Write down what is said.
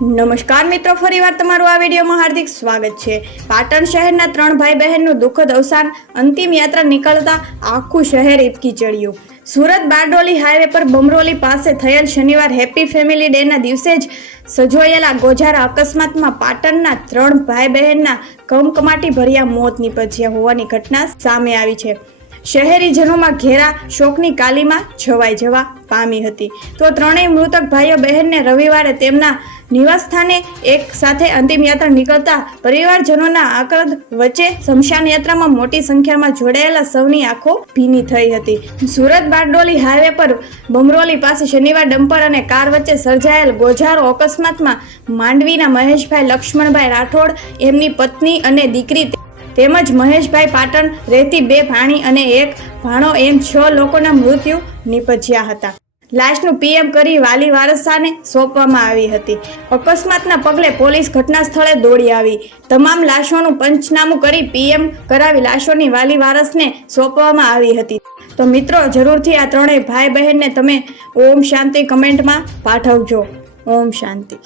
નમસ્કાર મિત્રો, ફરીવાર તમારું આ વિડીયોમાં હાર્દિક સ્વાગત છે। પાટણ શહેરના 3 ભાઈ બહેનનું દુઃખદ અવસાન, અંતિમ યાત્રા નીકળતા આખું શહેર ઈબકી ચડ્યું। સુરત બારડોલી હાઈવે પર બમરોલી પાસે થયેલ શનિવાર હેપી ફેમિલી ડેના દિવસે જ સજોયેલા ગોઝારા અકસ્માતમાં પાટણના 3 ભાઈ બહેનના કમકમાટી ભર્યા મોત નીપજ્યા હોવાની ઘટના સામે આવી છે। શહેરીજનોમાં ઘેરા શોકની કાલીમાં છવાઈ જવા પામી હતી। તો ત્રણેય મૃતક ભાઈઓ બહેનને રવિવારે તેમના નિવાસસ્થાને એક સાથે અંતિમ યાત્રા નીકળતા પરિવારજનોના આક્રોશ વચ્ચે સ્મશાન યાત્રામાં મોટી સંખ્યામાં જોડાયેલા સૌની આંખો ભીની થઈ હતી। સુરત બારડોલી હાઈવે પર બમરોલી પાસે શનિવાર ડમ્પર અને કાર વચ્ચે સર્જાયેલ ગોઝારો અકસ્માતમાં માંડવીના મહેશભાઈ લક્ષ્મણભાઈ રાઠોડ, એમની પત્ની અને દીકરી તેમજ મહેશભાઈ પાટણ રહેતી 2 ભાણી અને 1 ભાણો એમ 6 લોકોના મૃત્યુ નીપજ્યા હતા। લાશનું પીએમ કરી વાલી વારસાને સોંપવામાં આવી હતી। અકસ્માતના પગલે પોલીસ ઘટના સ્થળે દોડી આવી તમામ લાશોનું પંચનામું કરી પીએમ કરાવી લાશોની વાલી વારસને સોંપવામાં આવી હતી। તો મિત્રો, જરૂરથી આ ત્રણેય ભાઈ બહેનને તમે ઓમ શાંતિ કમેન્ટમાં પાઠવજો। ઓમ શાંતિ।